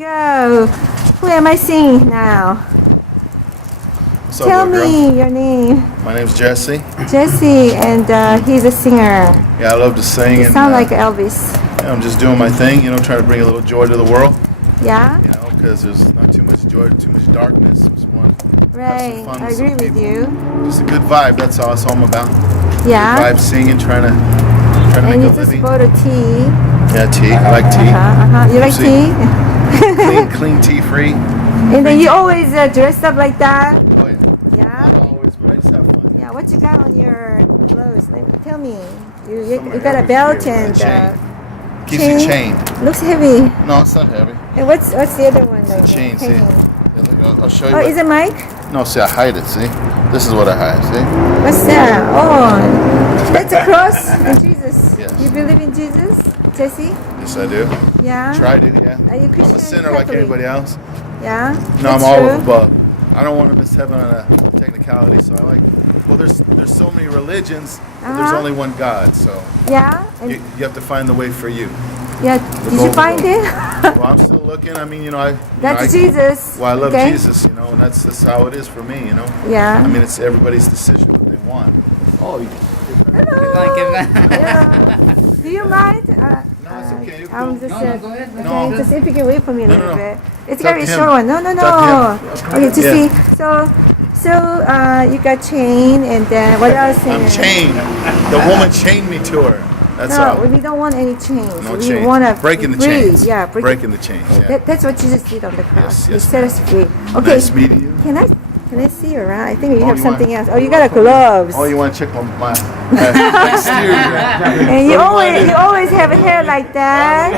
Go. Who am I seeing now? So, Tell me your name. My name's Jesse. Jesse, and he's a singer. Yeah, I love to sing. You and sound like Elvis. yeah, I'm just doing my thing, trying to bring a little joy to the world. Yeah? Because there's not too much joy, too much darkness. Just want to have Right. some fun I with some agree with people. you. Just a good vibe. That's all I'm about. Yeah. Good vibe, singing, trying to And make you a just living. bought a tea. Yeah, tea. I like tea. You like See. tea? Clean tea free. And then you always dress up like that. Yeah. Always have fun. Yeah. What you got on your clothes? Tell me. You got a belt and Keeps you chained. looks heavy. No, it's not heavy. And what's the other one? It's a chain, see? I'll show you. Oh, is it Mike? No, see, I hide it, see? This is what I hide, see? What's that? Oh, that's a cross in Jesus. Yes. You believe in Jesus, Jesse? Yes, I do. Yeah. Try to, yeah. Are you I'm Christian? a sinner like Catholic? everybody else. Yeah. No, I'm That's all true. above. I don't want to miss heaven on a technicality, so I like, there's so many religions, but there's only one God, so Yeah. And you have to find the way for you. yeah. Did you find it? Well, I'm still looking. I mean, That's Jesus. Well, I love okay? Jesus, and that's how it is for me, Yeah. I mean, it's everybody's decision what they want. Oh, Hello. Do you mind? No, it's okay. You I'm can just go. okay, No. just if you can wait for me a No, little no. bit. It's Talk gonna be to a him. short one. No. Talk to him. Okay, to Yeah. see. So you got chained, and then what else? I'm chained. The woman chained me to her. That's No, all. we don't want any chains. No we chains. want to Breaking the free. chains. Yeah, Breaking the chains. Yeah. That's what Jesus did on the cross. Yes, yes, He set us free. Okay. Nice meeting you. Can I see you around? I think you have you something want- else. Oh, you got a gloves. Oh, you want to check my exterior? And you always have a hair like that.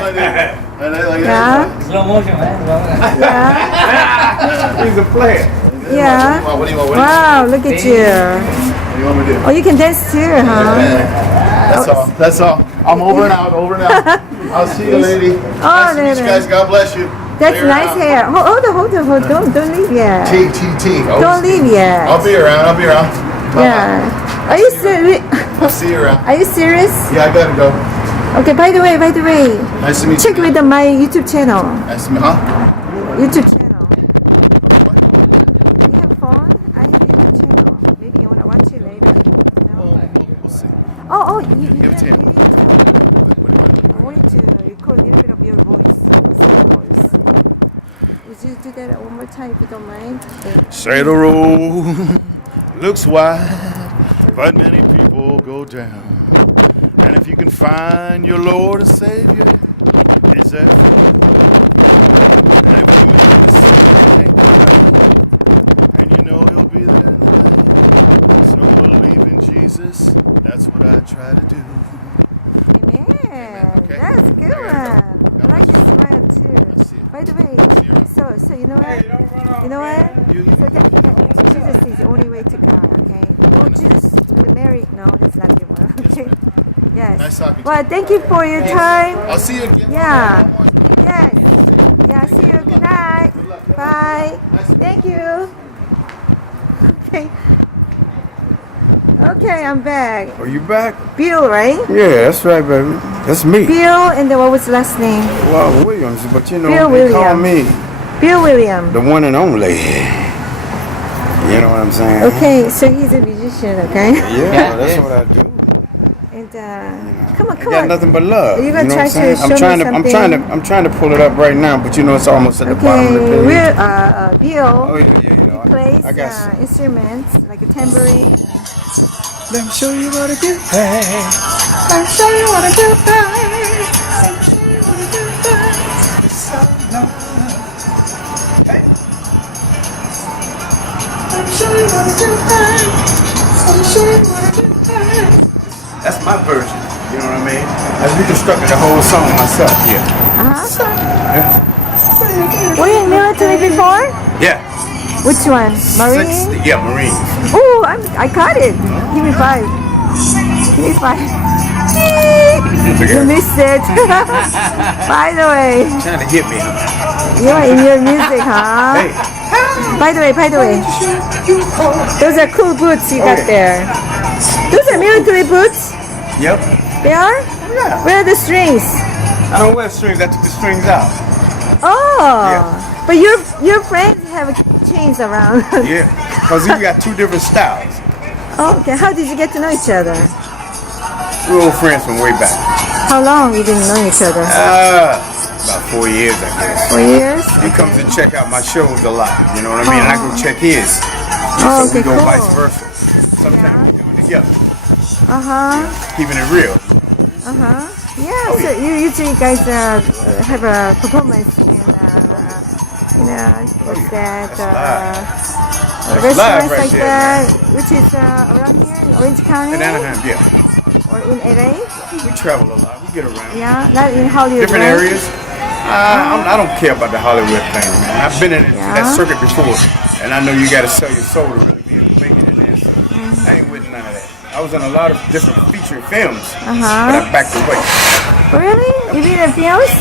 Yeah. Slow motion, man. Yeah. He's a player. Yeah. What do you want? Wow, look at you. What do you want me to do? Oh, you can dance too, huh? That's all. That's all. I'm over and out. Over and out. I'll see you, lady. Nice to meet you guys. God bless you. That's Later nice on. hair. Hold on. Don't leave yet. T. Don't leave yet. I'll be around. Bye-bye. Yeah. Are you serious? I'll see you around. Are you serious? Yeah, I gotta go. Okay. By the way, Nice to meet check you. with my YouTube channel. Nice to meet you. Huh? YouTube channel. You have phone? I have YouTube channel. Maybe you wanna watch it later. No? We'll see. Oh, you Give it to you. I wanted to record a little bit of your voice. Would you do that one more time if you don't mind? Okay. Say the road looks wide, but many people go down. And if you can find your Lord and Savior, it's a and you know He'll be there in the night. So believe in Jesus. That's what I try to do. Amen. Okay. That's a good one. I like your smile too. By the way, so you know what? You know what? So that Jesus is the only way to God, okay? Jesus, the married, no, that's not him. Okay. Yes. Nice talking to you. Well, thank you for your time. I'll see you again. Yeah. Yes. Yeah, see you. Good night. Bye. Thank you. Okay. Okay, I'm back. Are you back? Bill, right? Yeah, that's right, baby. That's me. Bill, and then what was the last name? Well, Williams, but you know, Bill they call Williams. me Bill William. the one and only. You know what I'm saying? Okay, so he's a musician, okay? Yeah, that's what I do. And come I got on. nothing but love. Are you gonna know try what I'm to saying? show me I'm trying to pull it up right now, but you know it's almost at the bottom of the Okay, page. Bill Oh yeah. plays I got some. instruments like a tambourine. Let me show you what I do. Hey. I'll show you what I do, That's my version. You know what I mean? I reconstructed the whole song myself. Were you in military before? Yeah. Which one? Marine? Yeah, Marine. Oh, I caught it. Give me 5. Give me 5. You missed it. By the way, Trying to hit me. you're in your music, huh? Hey. By the way, those are cool boots you got there. Those are military boots. Yep. They are? Yeah. Where are the strings? I don't wear strings. I took the strings out. Oh, but your friends have chains around. Yeah, because we got two different styles. Okay, how did you get to know each other? We're old friends from way back. How long you didn't know each other? About 4 years, I guess. 4 years? He comes to check out my shows a lot. You know what I mean? I go check his. Oh, So okay, we go vice cool. versa. Sometimes we do it together. Keeping it real. Yeah, so you usually guys have a performance in what's that? Restaurants live right like there. that, which is around here in Orange County In Anaheim, yeah. or in LA. We travel a lot. We get around. Yeah, not in Hollywood. Different right? areas. I don't care about the Hollywood thing, man. I've been in that circuit before, and I know you got to sell your soul to really be bigger than this. I ain't with none of that. I was in a lot of different feature films, but I backed away. Really? You been in films?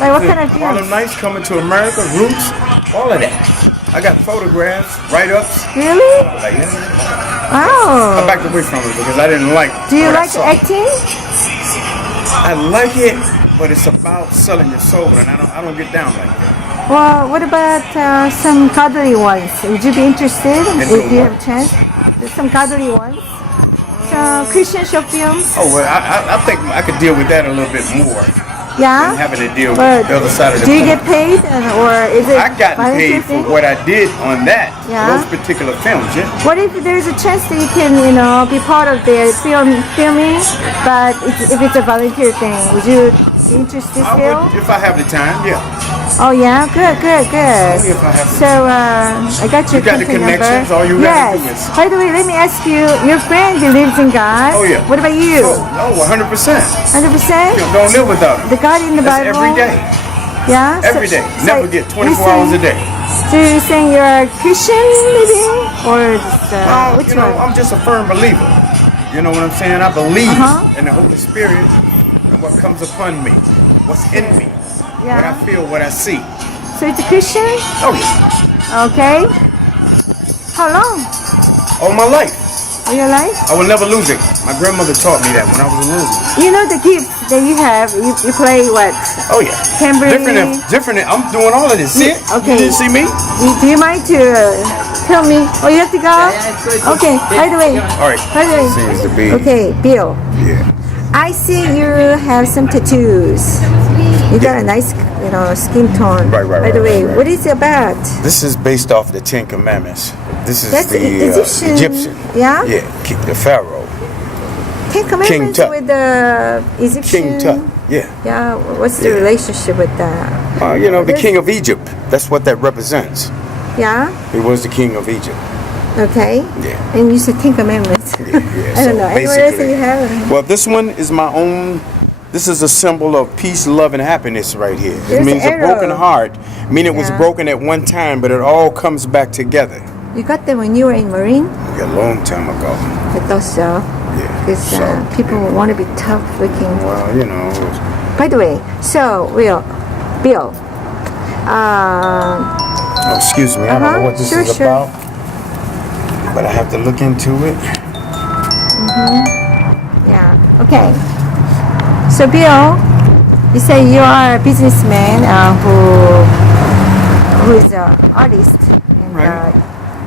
Like what kind of Harlem films? Nights, Coming to America, Roots, all of that. I got photographs, write-ups. Really? Like, I Wow. backed away from it because I didn't like. Do you what I like saw. acting? I like it, but it's about selling your soul, and I don't get down like that. Well, what about some godly ones? Would you be interested if you have a chance? There's some godly ones. Some Christian short films. Oh well, I think I could deal with that a little bit more Yeah. than having to deal But with the other side of the do you coin. get paid, or is it I got volunteer paid for thing? what I did on that, Yeah. those particular films. Yeah. What if there's a chance that you can, be part of the filming, but if it's a volunteer thing, would you be interested I still? would, if I have the time, yeah. Oh yeah, good. If I have the So I got your You got the contact number. connections, all you gotta do Yes. is- By the way, let me ask you. Your friend believes in God. Oh, yeah. What about you? Oh, 100%. 100%. Don't live without The it. God in the That's Bible. every day. Yeah. Every day. Never get 24 hours a day. So you're saying you're a Christian, maybe, or just, which You know, one? I'm just a firm believer. You know what I'm saying? I believe in the Holy Spirit and what comes upon me, what's in me, what Yeah. I feel, what I see. So it's a Christian. Oh, yeah. Okay. How long? All my life. All your life? I will never lose it. My grandmother taught me that when I was a little. You know the gift that you have. You play what? Oh, yeah. Tambourine. Different. I'm doing all of this. See it? Okay. You didn't see me? Do you mind to tell me? Oh, you have to go? Okay. By the way. All right. By the way. Seems to be. Okay, Bill. Yeah. I see you have some tattoos. You got a nice, skin tone. Right, By the way, right. what is it about? This is based off the Ten Commandments. This is That's the Egyptian. Yeah? Yeah, the Pharaoh. Ten Commandments Tut. with the Egyptian. King Tut. Yeah. Yeah. What's the relationship with that? The king of Egypt. That's what that represents. Yeah. He was the king of Egypt. Okay. Yeah. And you said Ten Commandments. Yeah. I don't know. Anywhere else that you have? Well, this one is my own. This is a symbol of peace, love, and happiness right here. There's It means an a broken arrow. heart. Meaning it was Yeah. broken at one time, but it all comes back together. You got them when you were in Marine? A long time ago. I thought so. Yeah. Because So, people want to be tough looking. well, By the way, so Bill, excuse me. I don't know what this Sure, is sure. about, but I have to look into it. yeah, okay. So Bill, you say you are a businessman who is an artist, and Right.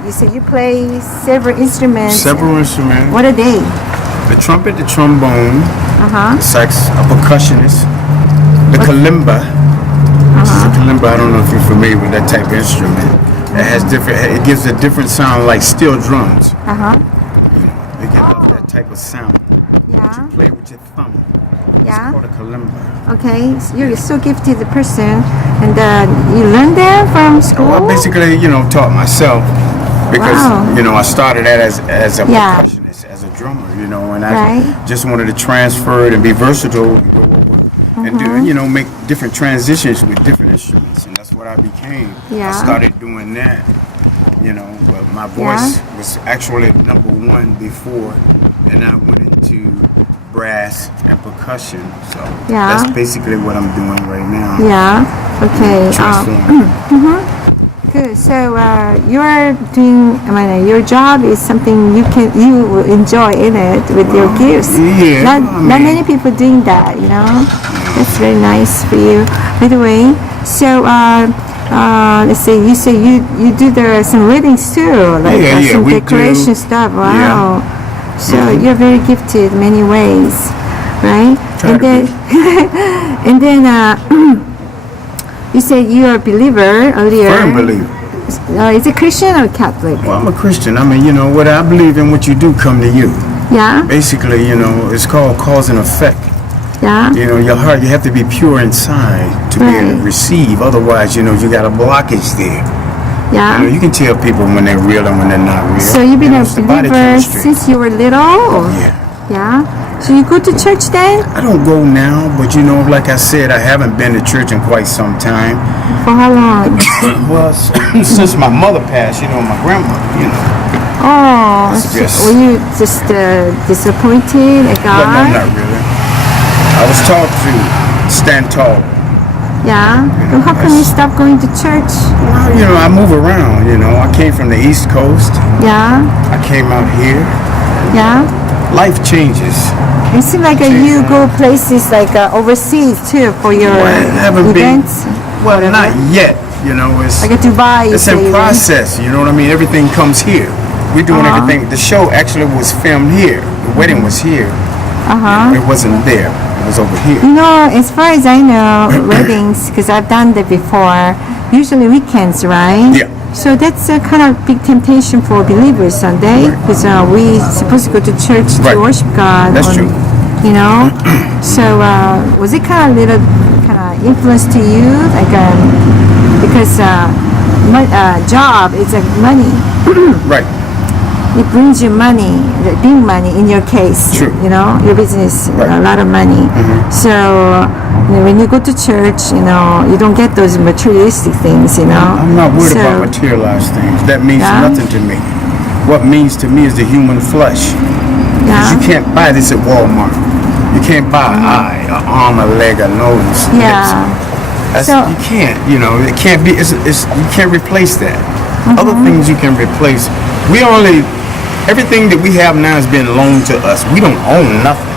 you say you play several instruments. Several instruments. What are they? The trumpet, the trombone, Uh-huh. sax, a percussionist, the kalimba. The kalimba, I don't know if you're familiar with that type of instrument. It has different. It gives a different sound, like steel drums. Uh-huh. It gives off that type of sound. Yeah. You play with your thumb. It's Yeah. called a kalimba. Okay. So you're so gifted person, and you learned that from school. Well, basically, taught myself because Wow. I started that as a Yeah. percussionist, as a drummer, and I Right. just wanted to transfer it and be versatile and do, make different transitions with different instruments, and that's what I became. Yeah. I started doing that, but my voice Yeah. was actually number one before, and I went into brass and percussion. So Yeah. that's basically what I'm doing right now. Yeah. Okay. Transform. Good. So you're doing. Your job is something you will enjoy in it with your gifts. Yeah. Not many people doing that. That's very nice for you. By the way, So let's see. You say you do some weddings too, like some we decoration do. stuff. Wow. So you're very gifted in many ways, right? Try to be. And then you said you're a believer earlier. Firm believer. Is it Christian or Catholic? Well, I'm a Christian. I mean, what I believe in, what you do come to you. Yeah. Basically, it's called cause and effect. Yeah. Your heart, you have to be pure inside to be able to receive. Otherwise, you got a blockage there. Yeah. You can tell people when they're real and when they're not real. So you've been a It's the body believer chemistry. since you were little? Yeah. Yeah. So you go to church then? I don't go now, but like I said, I haven't been to church in quite some time. For how long? Well, since my mother passed, my grandmother, Oh, It's just- were you just disappointed at But no, God? not really. I was taught to stand tall. Yeah. And how come you stopped going to church? Well, I move around, I came from the East Coast. Yeah. I came out here. Yeah. Life changes. It seems like you go places like overseas too for your I haven't been. events. Well, whatever. not yet. It's Like at Dubai, you it's say in you went. process. You know what I mean? Everything comes here. We're doing everything. The show actually was filmed here. The wedding was here. It wasn't there. It was over here. As far as I know, weddings, because I've done that before, usually weekends, right? Yeah. So that's a kind of big temptation for believers Sunday, because we supposed to go to church Right. to worship God. That's true. So was it kind of influence to you, like because job is money. Right. It brings you money, big money in your case. True. Your business, a lot of money. So when you go to church, you don't get those materialistic things. I'm not worried about materialized things. That means Yeah. nothing to me. What means to me is the human flesh. Yeah. You can't buy this at Walmart. You can't buy an eye, an arm, a leg, a nose. Yeah. So- You can't. It can't be. You can't replace that. Other things you can replace. Everything that we have now has been loaned to us. We don't own nothing.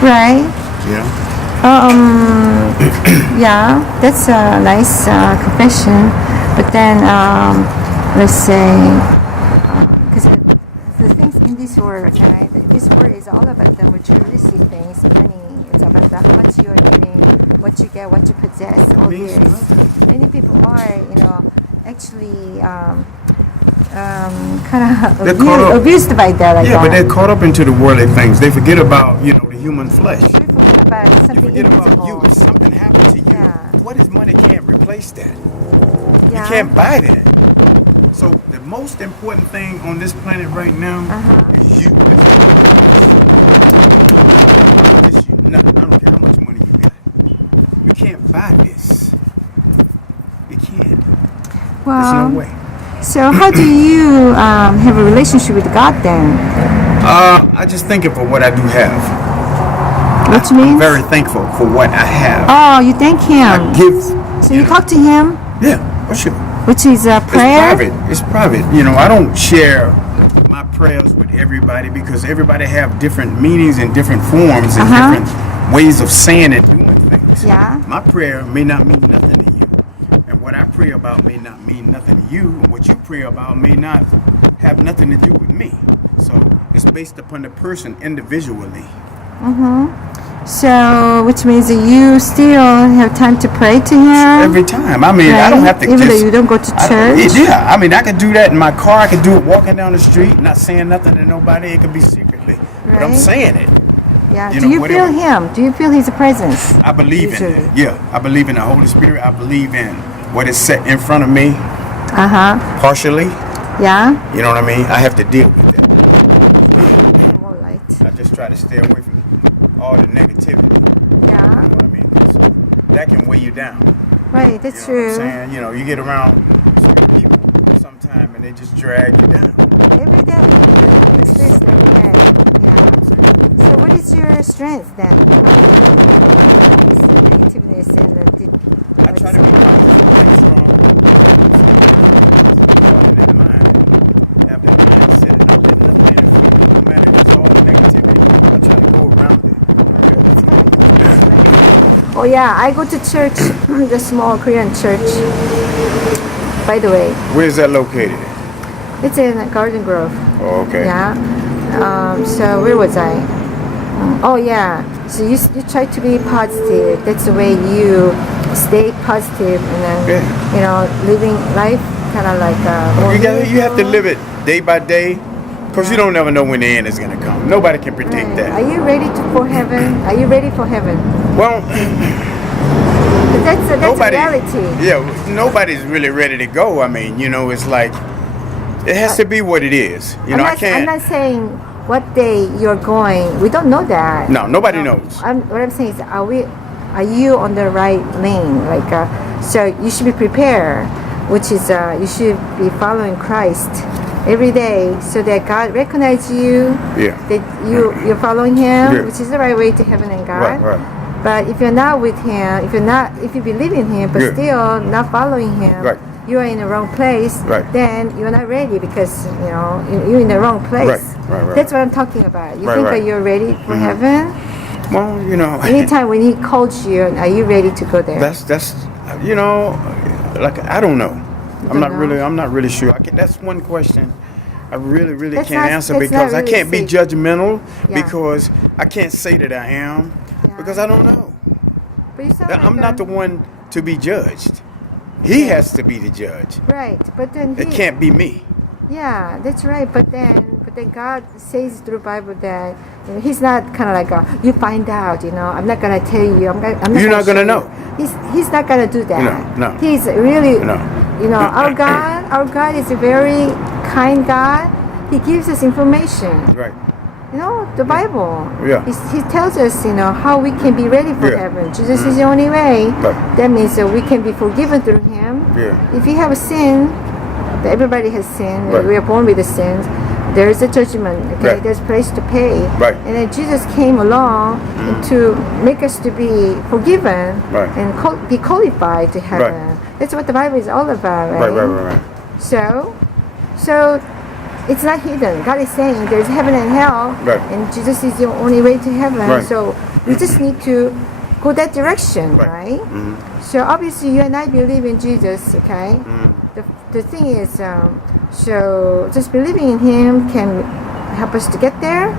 Right. Yeah. Yeah, that's a nice confession. But then, let's say, because the things in this world, right? This world is all about the materialistic things, money. It's about how much you're getting, what you get, what you possess. All this. Many people are, actually, kind They're of caught up. abused by that. Like Yeah, but they're that. caught up into the worldly things. They forget about the human flesh. But You something forget about you. If something happened to you, Yeah. what is money can't replace that. You Yeah. can't buy that. So the most important thing on this planet right now is you. It's you. I don't care how much money you got. You can't buy this. You can't. There's no way. So how do you have a relationship with God then? I just thank Him for what I do have. Which I'm means? very thankful for what I have. Oh, you thank I Him. give. So you talk to Him, Yeah, for sure. which is a It's prayer. private. It's private. I don't share my prayers with everybody because everybody have different meanings and different forms and different ways of saying and doing things. Yeah. My prayer may not mean nothing to you, and what I pray about may not mean nothing to you. And what you pray about may not have nothing to do with me. So it's based upon the person individually. So, which means that you still have time to pray to Him. Every time. I mean, I don't have to Even though just. you don't go to church. Yeah, I mean, I could do that in my car. I could do it walking down the street, not saying nothing to nobody. It could be secretly, but I'm Right. saying it. Yeah. You Do know, you feel whatever. Him? Do you feel His presence? I believe in Usually. it. Yeah, I believe in the Holy Spirit. I believe in what is set in front of me, partially. Yeah. You know what I mean? I have to deal with it. More light. I just try to stay away from all the negativity. Yeah. You know what I mean? 'Cause that can weigh you down. Right. That's You know what I'm true. saying? You get around certain people sometime and they just drag you down. Every day, it's this thing, right? Yeah. So, what is your strength then? Negativeness and I try to be Yeah, I go to church, the small Korean church. By the way, Where is that located? it's in Garden Grove. Oh, okay. Yeah. So where was I? Oh yeah. So you try to be positive. That's the way you stay positive, and then living life kind of like more You have to meaningful. live it day by day, because you don't never know when the end is going to come. Nobody can predict Right. that. Are you ready for heaven? Are you ready for heaven? Well, 'Cause that's nobody. reality. Yeah, nobody's really ready to go. I mean, it's like it has to be what it is. I can't. I'm not saying what day you're going. We don't know that. No, nobody knows. What I'm saying is, are you on the right lane? Like, so you should be prepared, which is you should be following Christ every day, so that God recognizes you. Yeah. That you're following Him, Yeah. which is the right way to heaven and God. Right. But if you're not with Him, if you believe in Him, but Yeah. still not following Him, Right. you are in the wrong place. Right. Then you're not ready, because you're in the wrong place. Right. That's what I'm talking about. You Right, think right. that you're ready for heaven? Well, Anytime when He calls you, are you ready to go there? that's like I don't know. don't know? I'm not really sure. that's one question I really That's can't not- answer, that's because not I really can't be safe. judgmental, Yeah. because I can't say that I am, Yeah. because I don't know. But you sound I'm like not the one to be judged. He has to be the judge. right. But then It can't be me. Yeah, that's right. But then God says through Bible that He's not kind of like you find out. I'm not gonna tell you. I'm not. You're not gonna show know. you. He's not gonna do that. No. He's really. No. Our God is a very kind God. He gives us information. Right. The Bible. Yeah. He tells us, how we can be ready for Yeah. heaven. Jesus is the only way. Right. That means that we can be forgiven through Him. Yeah. If you have a sin, everybody has sin. Right. We are born with a sin. There is a judgment. Okay, Right. there's a place to pay. Right. And then Jesus came along to make us to be forgiven Right. and be qualified to heaven. That's what the Bible is all about, right? Right. So it's not hidden. God is saying there's heaven and hell, Right. and Jesus is the only way to heaven. Right. So we just need to go that direction, right? So obviously you and I believe in Jesus, okay? The thing is, so just believing in Him can help us to get there.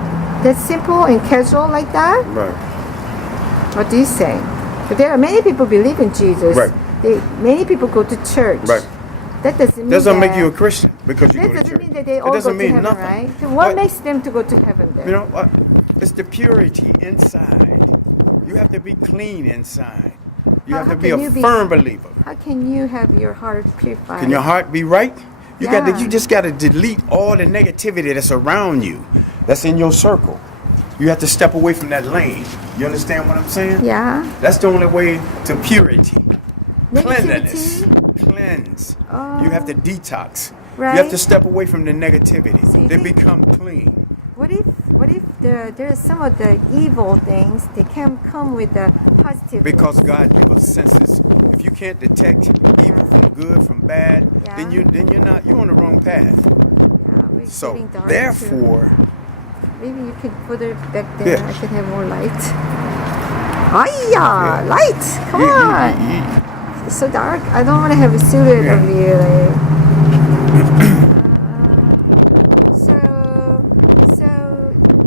That's simple and casual like that. Right. What do you say? But there are many people believe in Jesus. Right. Many people go to church. Right. That doesn't mean Doesn't make that- you a Christian because you That go to doesn't church. mean that they It all go doesn't to mean heaven, nothing. right? So what But- makes them to go to heaven then? You know what? It's the purity inside. You have to be clean inside. You have How to be can a you be- firm believer. How can you have your heart purified? Can your heart be right? Yeah. You just got to delete all the negativity that's around you, that's in your circle. You have to step away from that lane. You understand what I'm saying? Yeah. That's the only way to purity. Cleanliness. Negativity. Cleanse. Oh. You have to detox. You Right. have to step away from the negativity. So you Then think- become clean. What if there are some of the evil things that can come with the positive? Because God gave us senses. If you can't detect evil from good from bad, Yeah. then you're on the wrong path. Yeah, it's So getting dark therefore, too. Maybe you could put it back there. Yeah. I can have more light. Hiya, light! Come on. It's so dark. I don't want to have a silhouette of you. So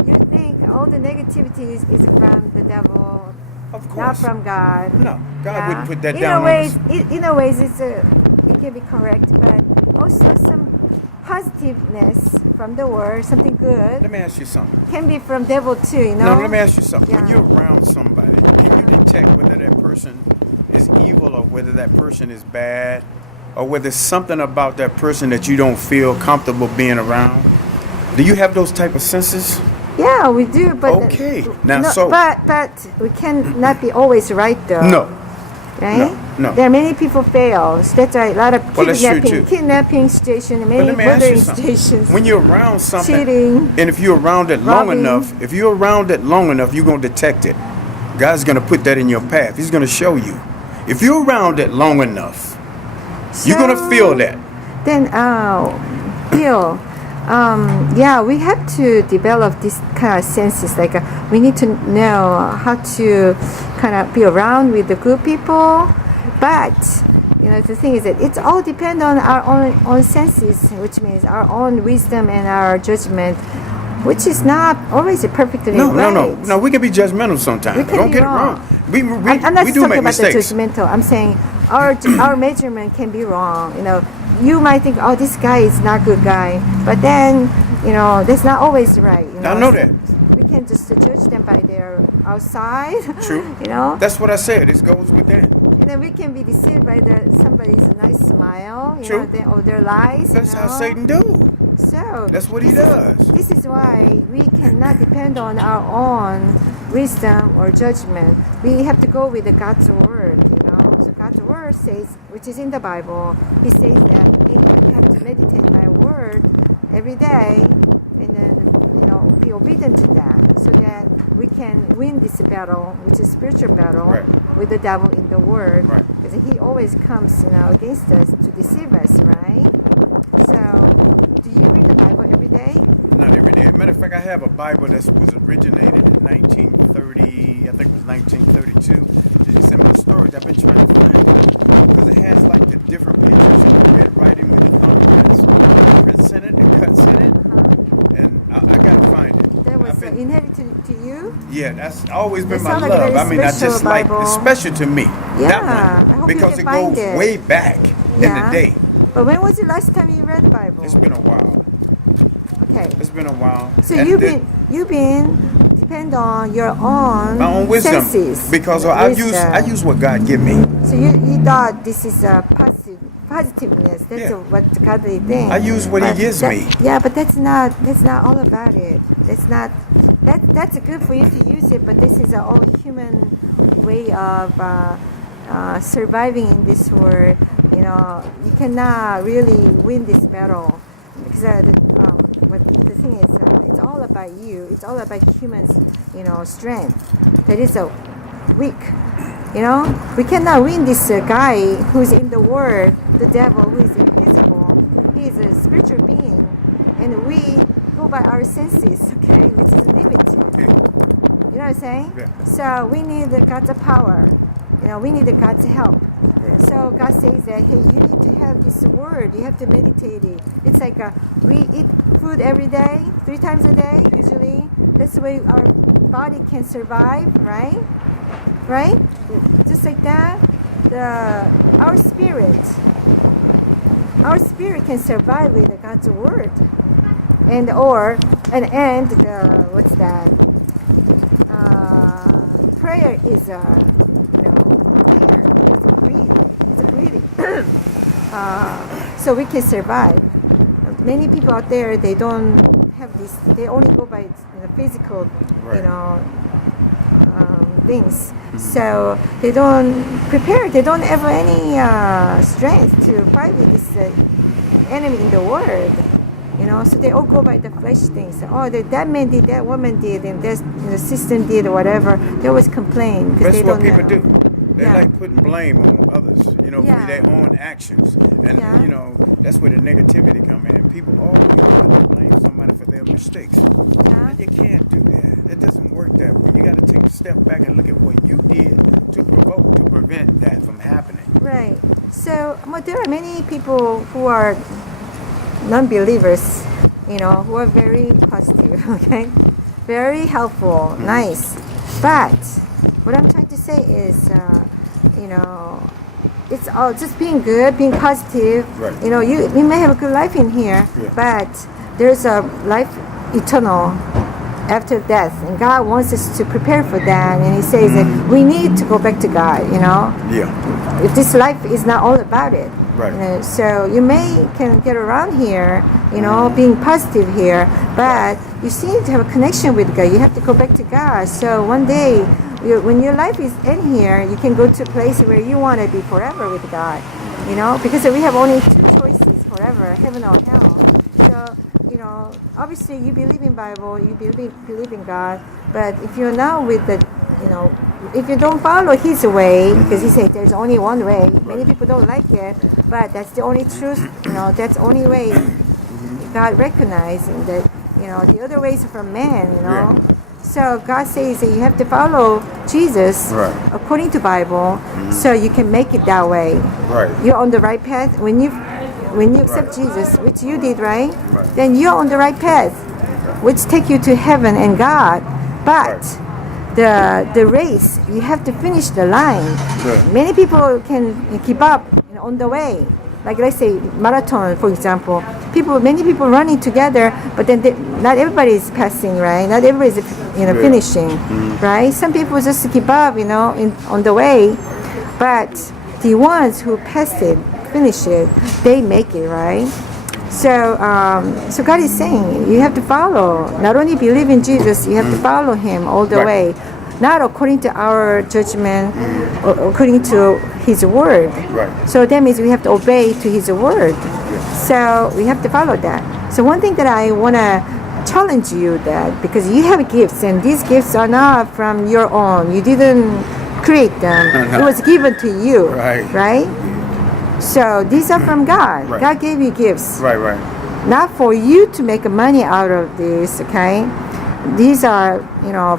you think all the negativity is from the devil, of course, not from God? no, God Yeah. wouldn't put that in down a on ways, us. in a ways, it can be correct, but also some positiveness from the word, something good, Let me ask you something. can be from devil too. You know. No, let me ask you something. When Yeah. you're around somebody, you can detect whether that person is evil or whether that person is bad, or whether there's something about that person that you don't feel comfortable being around. Do you have those type of senses? Yeah, we do, but Okay. Now, so- but we cannot be always right though. No. Right? No. There are many people fail. So that's why a lot of Well, that's true, too. kidnapping station, But many let me ask murdering you something. stations. When you're around something, Cheating. and if you're around it long Robbing. enough, you're going to detect it. God's going to put that in your path. He's going to show you. If you're around it long enough, you're going to feel that. Then, Bill, yeah, we have to develop this kind of senses. Like we need to know how to kind of be around with the good people. But the thing is that it's all depend on our own senses, which means our own wisdom and our judgment, which is not always perfectly right. No. We can be judgmental sometimes. We can Don't be get it wrong. wrong. I'm not we just do talking make about mistakes. the judgmental. I'm saying our measurement can be wrong. You might think, oh, this guy is not a good guy, but then that's not always right. I know that. We can just judge them by their outside. True. That's what I said. This goes with that. And then we can be deceived by somebody's nice smile, True. Or their lies. That's how Satan do. So That's what he does. This is why we cannot depend on our own wisdom or judgment. We have to go with God's word. So God's word says, which is in the Bible, He says that we have to meditate by word every day, and then be obedient to that, so that we can win this battle, which is spiritual battle, Right. with the devil in the word, Right. because he always comes against us to deceive us, right? So, do you read the Bible every day? Not every day. Matter of fact, I have a Bible that was originated in 1930, I think it was 1932. It's a similar story that I've been trying to find. Because it has like the different pictures of Red Riding Hood, prints in it, the cuts in it. And I gotta find it. That was I've been- inherited to you? Yeah, that's always been That my sounds like love. very I mean, I special just like Bible. it's special to me. Yeah, That one, I hope you because can it find goes it. way back in Yeah. the day. But when was the last time you read the Bible? It's been a while. Okay. It's been a while. So And you've the- been depend on your own my own wisdom senses. because I use what God give me. So you thought this is a positiveness. That's Yeah. what godly thing. I use what He gives me. Yeah, but that's not all about it. That's good for you to use it, but this is a all human way of surviving in this world. You cannot really win this battle because but the thing is, it's all about you. It's all about humans, strength. That is a weak. We cannot win this guy who's in the world, the devil who is invisible. He is a spiritual being, and we go by our senses, okay, which is limited. You know what I'm saying? Yeah. So we need God's power. We need God's help. So God says that, hey, you need to have this word. You have to meditate it. It's like we eat food every day, 3 times a day usually. That's the way our body can survive, right? Right? Just like that, our spirit can survive with God's word, and what's that? Prayer is so we can survive. Many people out there, they don't have this. They only go by physical, things. So they don't prepare. They don't have any strength to fight with this enemy in the world. So they all go by the flesh things. Oh, that man did, that woman did, and the system did, or whatever. They always complain because That's they what don't people know. do. They Yeah. like putting blame on others, Yeah. for their own actions. And, Yeah. that's where the negativity comes in. And people always blame somebody for their mistakes. And you can't do that. It doesn't work that way. You got to take a step back and look at what you did to prevent that from happening. Right. So there are many people who are non-believers, who are very positive, okay? Very helpful, nice. But what I'm trying to say is, it's all just being good, being positive. Right. You may have a good life in here, Yeah. but there's a life eternal after death, and God wants us to prepare for that. And He says that we need to go back to God. Yeah. If this life is not all about it. Right. So you can get around here, being positive here, but you still need to have a connection with God. You have to go back to God. So one day, when your life is in here, you can go to a place where you want to be forever with God. Because we have only 2 choices forever, heaven or hell. So, obviously you believe in Bible, you believe in God, but if you're not with the, if you don't follow His way, because He said there's only one way. Many people don't like it, but that's the only truth. That's the only way. God recognizing that, the other ways from man, So God says that you have to follow Jesus according to Bible, so you can make it that way. Right. You're on the right path. When you accept Jesus, which you did, right? Then you're on the right path, which take you to heaven and God. But the race, you have to finish the line. Many people can keep up on the way. Like let's say marathon, for example. Many people running together, but then not everybody is passing, right? Not everybody is finishing, right? Some people just keep up, on the way, but the ones who finish it, they make it, right? So God is saying you have to follow. Not only believe in Jesus, you have to follow Him all the way, not according to our judgment, or according to His word. Right. So that means we have to obey to His word. So we have to follow that. So one thing that I want to challenge you that because you have gifts and these gifts are not from your own. You didn't create them. It was given to you. Right? So these are from God. God gave you gifts. Right. Not for you to make money out of this, okay? These are,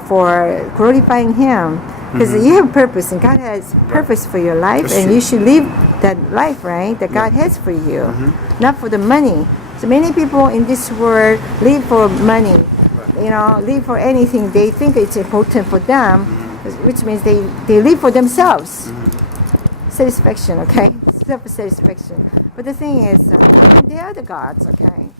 for glorifying Him. Because you have purpose and God has purpose for your life, and you should live that life, right? That God has for you, not for the money. So many people in this world live for money, live for anything they think it's important for them, which means they live for themselves. Satisfaction, okay? Self-satisfaction. But the thing is, they are the gods, okay?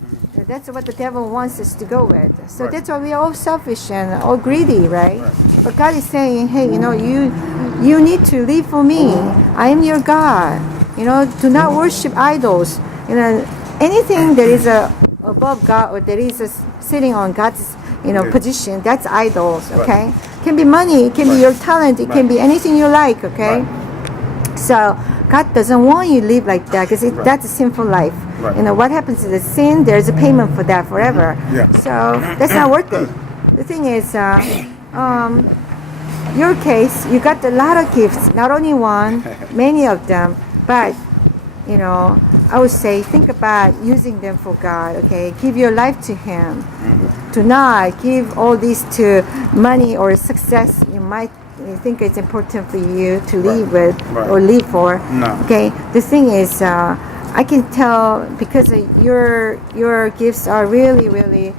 That's what the devil wants us to go with. So that's why we are all selfish and all greedy, right? But God is saying, hey, you need to live for me. I am your God. Do not worship idols. Anything that is above God or that is sitting on God's position, that's idols, okay? It can be money, it can be your talent, it can be anything you like, okay? So God doesn't want you to live like that because that's a sinful life. What happens is the sin, there's a payment for that forever. So that's not worth it. The thing is, your case, you got a lot of gifts, not only one, many of them, but I would say think about using them for God, okay? Give your life to Him. Do not give all this to money or success you might think it's important for you to live with or live for. Okay, the thing is, I can tell because your gifts are really, really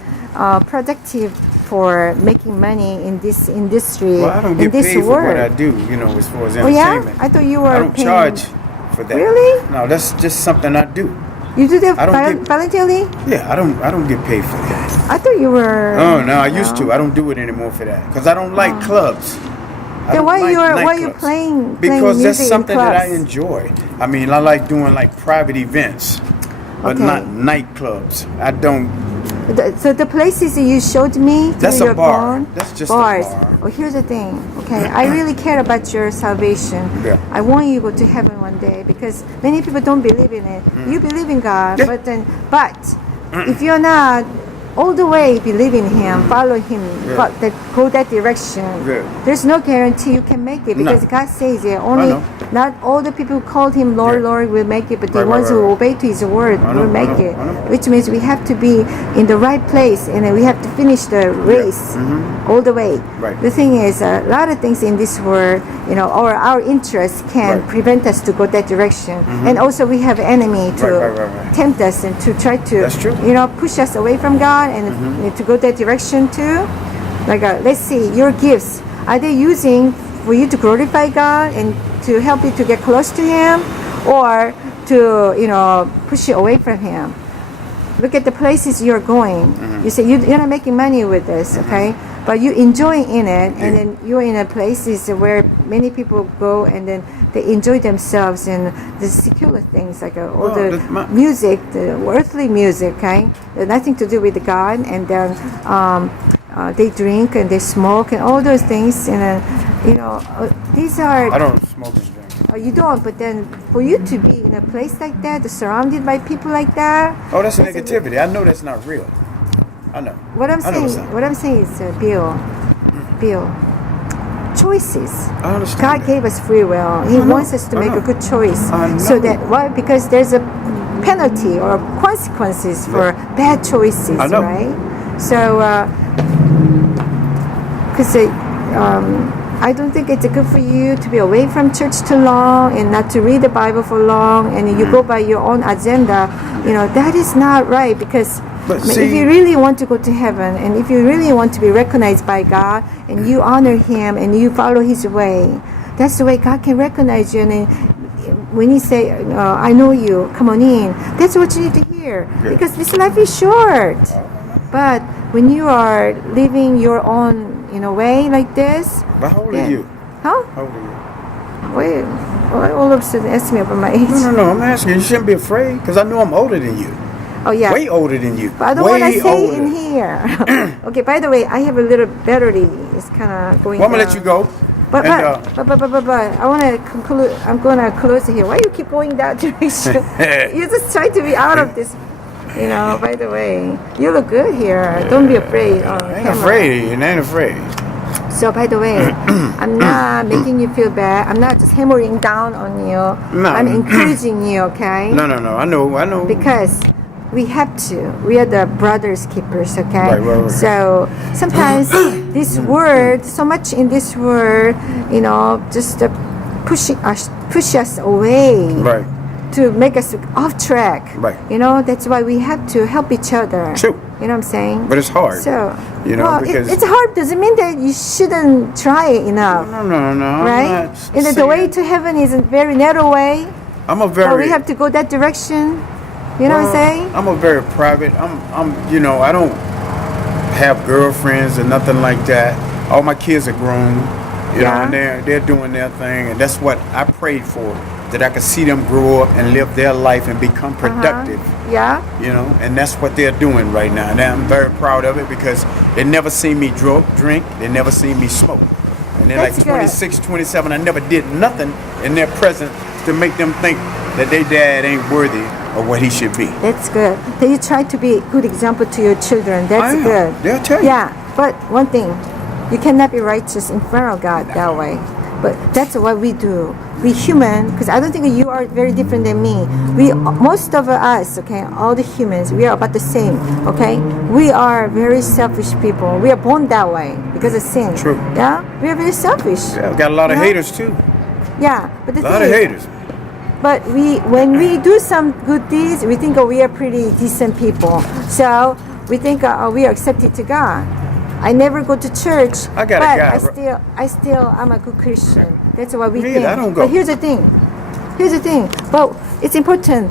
productive for making money in this industry, Well, I don't get in this paid for world. what I do, as far as entertainment. Oh yeah, I thought you were I don't paying. charge for that. Really? No, that's just something I do. You do that I don't get- voluntarily? Yeah, I don't get paid for that. I thought you were. Oh no, I used to. I don't do it anymore for that because I don't like clubs. I Then don't why like you nightclubs. playing Because music that's something in clubs? that I enjoy. I mean, I like doing like private events, but Okay. not nightclubs. I don't. So the places that you showed me That's through a your bar. phone, That's just a bars. bar. Oh, here's the thing. Okay, I really care about your salvation. Yeah. I want you to go to heaven one day because many people don't believe in it. You believe in God, Yeah. but if you're not all the way believe in Him, follow Him, go that direction, there's no guarantee you can make it because God says that only not all the people who called Him Lord, Lord will make it, but the ones who obey to His word will make it. Which means we have to be in the right place and then we have to finish the race all the way. The thing is, a lot of things in this world, or our interests can prevent us to go that direction. And also we have enemy to tempt us and to try to, That's true. push us away from God and to go that direction too. Like, let's see, your gifts, are they using for you to glorify God and to help you to get close to Him, or to, push you away from Him? Look at the places you're going. You say you're not making money with this, okay? But you enjoying in it, and then you're in a places where many people go, and then they enjoy themselves in the secular things like all the music, the earthly music, okay? Nothing to do with God, and then they drink and they smoke and all those things, and then these are. I don't smoke and drink. You don't, but then for you to be in a place like that, surrounded by people like that. Oh, that's negativity. I know that's not real. I know. What I'm I know saying is, Bill, choices. I understand God that. gave us free will. He wants us to make a good choice. I know. So that why? Because there's a penalty or consequences for bad choices, I know. right? So, because I don't think it's good for you to be away from church too long and not to read the Bible for long, and you go by your own agenda. That is not right, because But if see- you really want to go to heaven, and if you really want to be recognized by God, and you honor Him and you follow His way, that's the way God can recognize you. And then when He say, "I know you, come on in," that's what you need to hear, Yeah. because this life is short. But when you are living your own way like this, But how old are you? huh? How old are you? Wait, why all of a sudden ask me about my age? No, I'm asking you. You shouldn't be afraid, because I know I'm older than you. Oh yeah. Way older than you. But I don't Way want to say older. in here. Okay, by the way, I have a little battery. It's kind of going Well, I'm gonna down. let you go. But, And, I want to conclude. I'm going to close here. Why you keep going that direction? You just try to be out of this. By the way, you look good here. Don't be afraid on I ain't camera. afraid. You ain't afraid. So, by the way, I'm not making you feel bad. I'm not just hammering down on you. No. I'm encouraging you, okay? No. I know. Because we have to. We are the brothers keepers, okay? Right. So sometimes this word, so much in this word, just push us away. Right. To make us off track. Right. That's why we have to help each other. True. You know what I'm saying? But it's hard. So, because it's hard doesn't mean that you shouldn't try it enough. No. I'm Right? not And the saying- way to heaven is a very narrow way. I'm a very. But we have to go that direction. You know what I'm saying? I'm a very private. I don't have girlfriends or nothing like that. All my kids are grown. Yeah. And they're doing their thing, and that's what I prayed for. That I could see them grow up and live their life and become productive. Yeah. And that's what they're doing right now. And I'm very proud of it, because they never seen me drink, they never seen me smoke. And they're That's like good. 26, 27, I never did nothing in their presence to make them think that their dad ain't worthy of what he should be. That's good. That you try to be a good example to your children. That's I am. good. They'll tell you. Yeah, but one thing, you cannot be righteous in front of God that way. But that's what we do. We human, because I don't think you are very different than me. Most of us, okay, all the humans, we are about the same, okay? We are very selfish people. We are born that way because of sin. True. Yeah, we are very selfish. Yeah, I've got a lot of Yeah. haters too. Yeah, but the A lot thing of is, haters. but when we do some good deeds, we think we are pretty decent people. So we think we are accepted to God. I never go to church, I got a but guy, I'm a good Christian. That's what we Me think. either, I don't go. But here's the thing. But it's important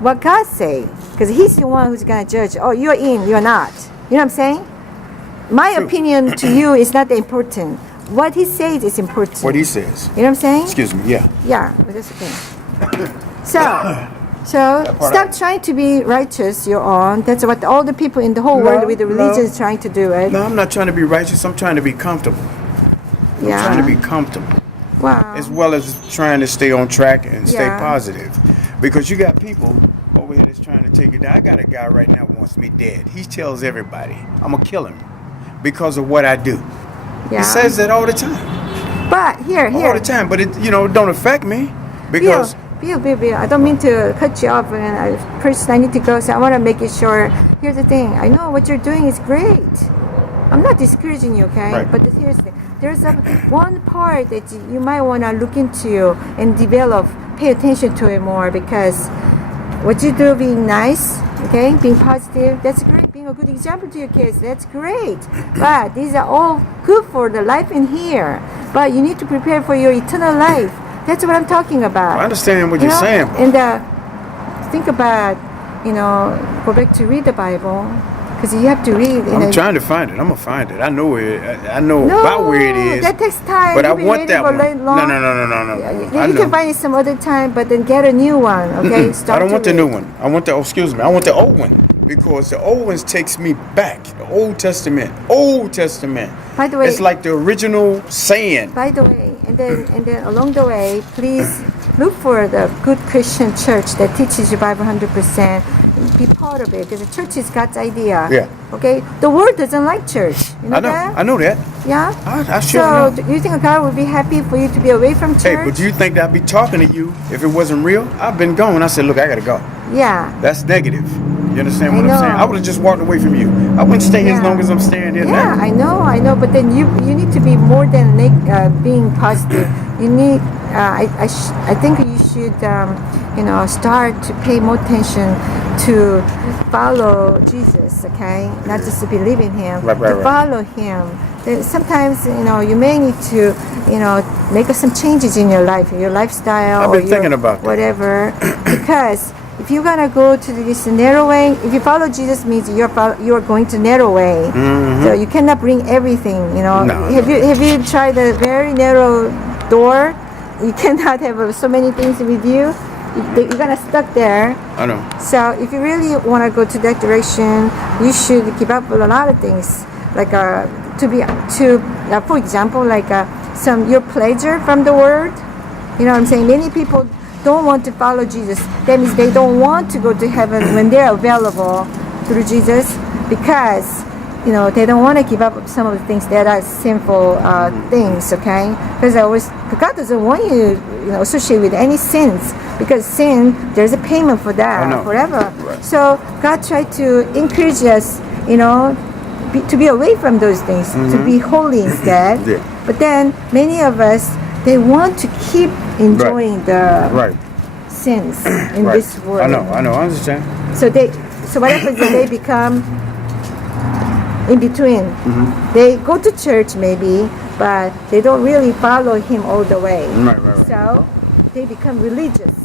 what God say, because He's the one who's gonna judge. Oh, you're in, you're not. You know what I'm saying? My opinion to you is not that important. What He says is important. What he says. You know what I'm saying? Excuse me, yeah. Yeah, but that's okay. So stop trying to be righteous your own. That's what all the people in the whole world with the religion is trying to do, right? No, I'm not trying to be righteous. I'm trying to be comfortable. Yeah. I'm trying to be comfortable. Wow. As well as trying to stay on track and stay Yeah. positive. Because you got people over here that's trying to take it down. I got a guy right now who wants me dead. He tells everybody, I'm going to kill him because of what I do. Yeah. He says that all the time. But here. All the time. But it don't affect me. Because Bill, I don't mean to cut you off, and first I need to go, so I want to make it short. Here's the thing. I know what you're doing is great. I'm not discouraging you, okay? Right. But here's the thing. There's one part that you might want to look into and develop, pay attention to it more, because what you do being nice, okay, being positive, that's great. Being a good example to your kids, that's great. But these are all good for the life in here. But you need to prepare for your eternal life. That's what I'm talking about. I understand what you're saying. And think about, go back to read the Bible, because you have to read. I'm trying to find it. I'm going to find it. I know about where it is. That takes time. But I You've been want waiting that for one. long. No. You can find it some other time, but then get a new one, okay? I don't want the new one. I want the old one. Because the old ones takes me back. The Old Testament. By the way, it's like the original saying. By the way, and then along the way, please look for the good Christian church that teaches you Bible 100%. Be part of it, because the church is God's idea. Yeah. Okay? The world doesn't like church. You know I know. that? I know that. Yeah? I sure So, know. do you think God would be happy for you to be away from church? Hey, but do you think that I'd be talking to you if it wasn't real? I've been gone. I said, look, I gotta go. Yeah. That's negative. You understand I what I'm saying? know. I would have just walked away from you. I wouldn't stay here as Yeah. long as I'm staying here Yeah, now. I know, but then you need to be more than being positive. You need, I think you should, start to pay more attention to follow Jesus, okay? Not just to believe in Him, Right, to follow Him. Then sometimes, you may need to, make some changes in your life, your lifestyle, I've been or thinking about that. whatever, because if you're gonna go to this narrow way, if you follow Jesus, means you are going to narrow way. So you cannot bring everything. No, have you tried the very narrow door? You cannot have so many things with you. You're gonna stuck there. I know. So if you really want to go to that direction, you should give up a lot of things, like for example, like your pleasure from the world. You know what I'm saying? Many people don't want to follow Jesus. That means they don't want to go to heaven when they're available through Jesus, because they don't want to give up some of the things that are sinful things. Okay, because God doesn't want you associate with any sins, because sin, there's a payment for that forever. Right. So God tried to encourage us, to be away from those things, to be holy instead. Yeah. But then many of us, they want to keep enjoying the Right. sins in Right. this world. I know. I understand. So what happens is they become in between. They go to church maybe, but they don't really follow Him all the way. Right. So they become religious.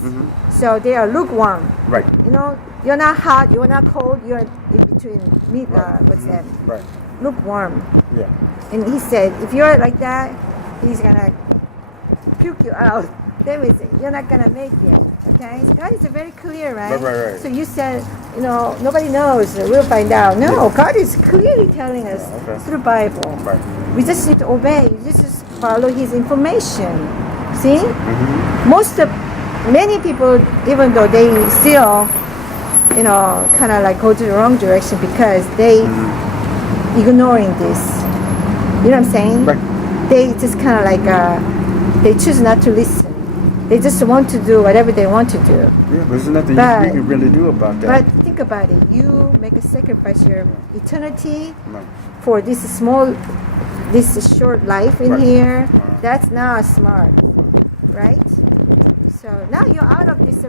So they are lukewarm. Right. You're not hot, you're not cold, you're in between. What's that? Right. Lukewarm. Yeah. And He said, if you're like that, He's gonna puke you out. That means you're not gonna make it. Okay? God is very clear, right? Right. So you said, nobody knows. We'll find out. No, God is clearly telling us through Bible. Right. We just need to obey. We just follow His information. See? Many people, even though they still, kind of like go to the wrong direction because they ignoring this. You know what I'm saying? Right. They just kind of like, they choose not to listen. They just want to do whatever they want to do. Yeah, but there's nothing you can really do about that. But think about it. You make a sacrifice your eternity for this short life in here. That's not smart, right? So now you're out of this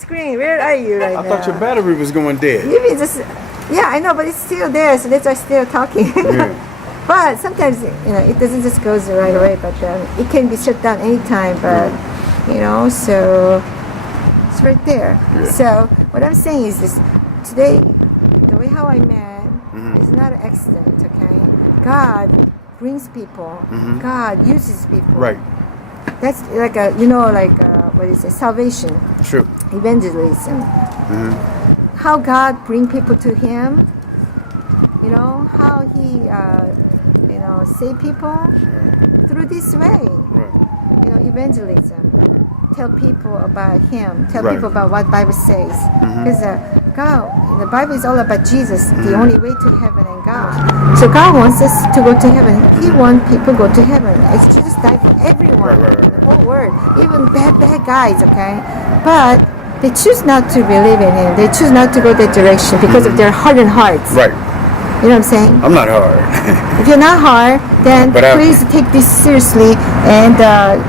screen. Where are you right now? I thought your battery was going dead. Maybe just, yeah, I know, but it's still there, so that's why I'm still talking. Yeah. But sometimes, it doesn't just go right away, but it can be shut down anytime, but, so it's right there. Yeah. So what I'm saying is this, today, the way how I met is not an accident, okay? God brings people. God uses people. Right. That's like what is it? Salvation. True. Evangelism. How God bring people to Him. How He, save people through this way. Evangelism. Tell people about Him. Tell people about what Bible says. Because God, the Bible is all about Jesus, the only way to heaven and God. So God wants us to go to heaven. He wants people to go to heaven. It's Jesus died for everyone, the whole world, even bad guys, okay? But they choose not to believe in Him. They choose not to go that direction because of their hardened hearts. Right. You know what I'm saying? I'm not hard. If you're not hard, then please take this seriously, and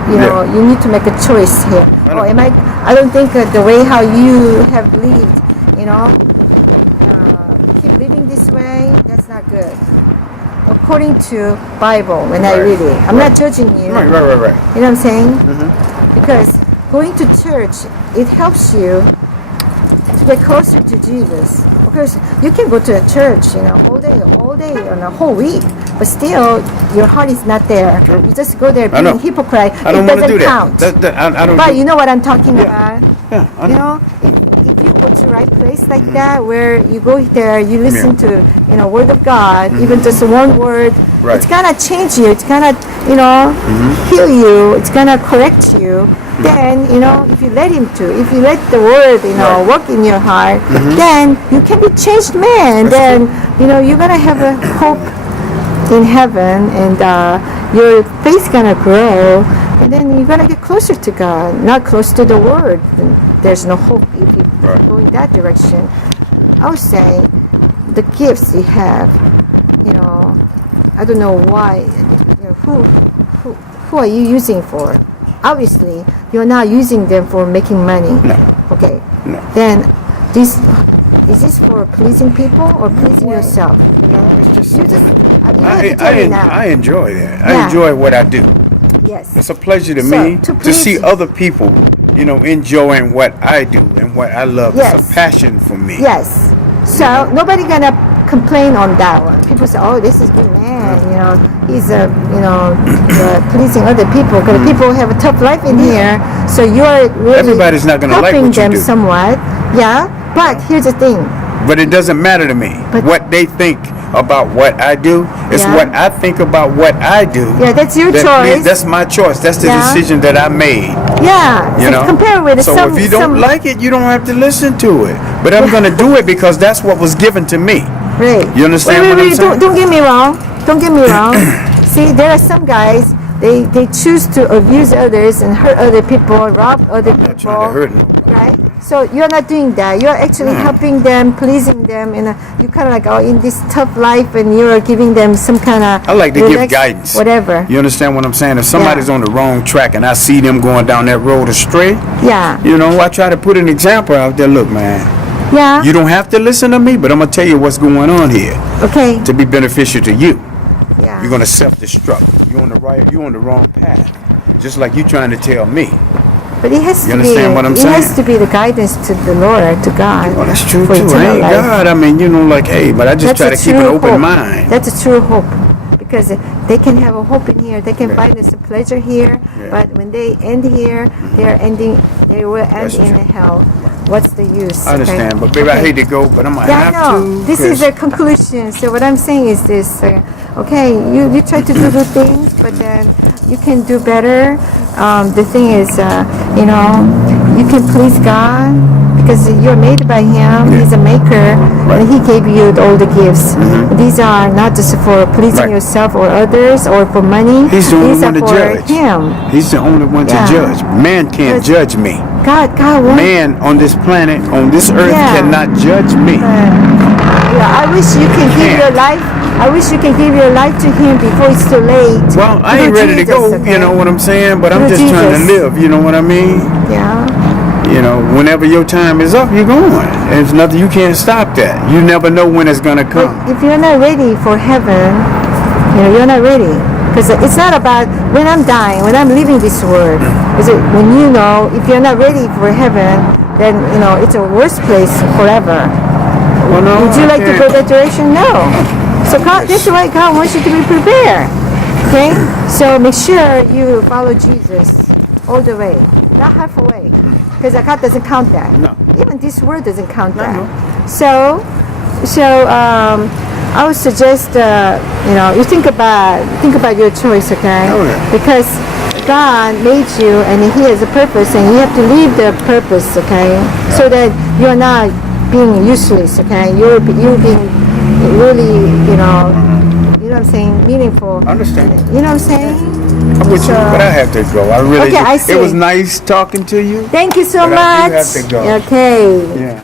you need to make a choice here. I don't think the way how you have lived, keep living this way. That's not good. According to Bible, when I read it, I'm not judging you. Right. You know what I'm saying? Because going to church, it helps you to get closer to Jesus. Because you can go to a church, all day on a whole week, but still your heart is not there. You just go there being a hypocrite. I don't want to do count. that. I don't. But you know what I'm talking about. Yeah, if you go to the right place like that, where you go there, you listen to Word of God, even just one word, it's gonna change you. It's gonna heal you. It's gonna correct you. then if you let him to, if you let the word work in your heart, then you can be changed man. And then you're gonna have a hope in heaven, and your faith gonna grow, and then you're gonna get closer to God, not close to the word. There's no hope if you go in that direction. I would say the gifts you have, I don't know why, who are you using for? Obviously, you're not using them for making money. Okay. Then is this for pleasing people or pleasing yourself? I enjoy that. I enjoy what I do. Yes. It's a pleasure to me to see other people, enjoying what I do and what I love. Yes. It's a passion for me. Yes. So nobody gonna complain on that one. People say, "Oh, this is good man. He's pleasing other people." Because people have a tough life in here, so you're really Everybody's not gonna like helping what you them do. somewhat. Yeah. But here's the thing. But it doesn't matter to me. But- what they think about what I do is what I think about what I do. Yeah, that's your choice. That's my choice. That's the decision that I made. Yeah. So compare with So if you don't like it, you don't have to listen to it. But I'm going to do it because that's what was given to me. Right. You understand what I'm saying? Don't get me wrong. Don't get me wrong. See, there are some guys, they choose to abuse others and hurt other people, rob other people. Not trying to hurt nobody. Right? So you're not doing that. You're actually helping them, pleasing them, and you kind of like, in this tough life, and you're giving them some kind of I like to give guidance. Whatever. You understand what I'm saying? If somebody's on the wrong track and I see them going down that road astray, Yeah. I try to put an example out there. Look, man, Yeah. you don't have to listen to me, but I'm going to tell you what's going on here Okay. to be beneficial to you. Yeah. You're going to self-destruct. You're on the wrong path. Just like you trying to tell me. But it has You to be. understand what I'm it saying? has to be the guidance to the Lord, to God. Well, that's true for too. I eternal ain't life. God. I mean, hey, but I just That's try a to keep an true open hope. mind. That's a true hope, because they can have a hope in here. They can find us a pleasure here, but when they end here, they will end That's in true. hell. What's the use? I understand, but baby, I hate to go, but I'm gonna Yeah, I have know. to. This is a conclusion. So what I'm saying is this: okay, you try to do good things, but then you can do better. The thing is, you can please God because you're made by Him. He's a maker, and He gave you all the gifts. These are not just for pleasing yourself or others or for money. He's the only These one to are for judge. Him. He's the only one to Yeah. judge. Man can't Yes. judge me. God wants. Man on this planet, on this earth, Yeah. cannot judge me. I wish you can give your life. I wish you can give your life to Him before it's too late. Well, I ain't Through ready to Jesus, go. okay? You know what I'm saying? But I'm Through just trying to Jesus. live. You know what I mean? Yeah. Whenever your time is up, you're going. There's nothing, you can't stop that. You never know when it's gonna come. But if you're not ready for heaven, you're not ready. Because it's not about when I'm dying, when I'm leaving this world. Is it when if you're not ready for heaven, then it's a worse place forever. Well, no, Would you I like to go can't. that direction? No. So God, that's why God wants you to be prepared. Okay? So make sure you follow Jesus all the way, not halfway. Because God doesn't count that. No. Even this word doesn't count that. No. So I would suggest you think about your choice, okay? Oh, yeah. Because God made you and He has a purpose, and you have to live the purpose, okay? So that you're not being useless, okay? You're being really, you know what I'm saying, meaningful. I understand. You know what I'm saying? I'm with you, but I have to go. I really. Okay, I see. It was nice talking to you. Thank you so But I do much. have to go. Okay. Yeah.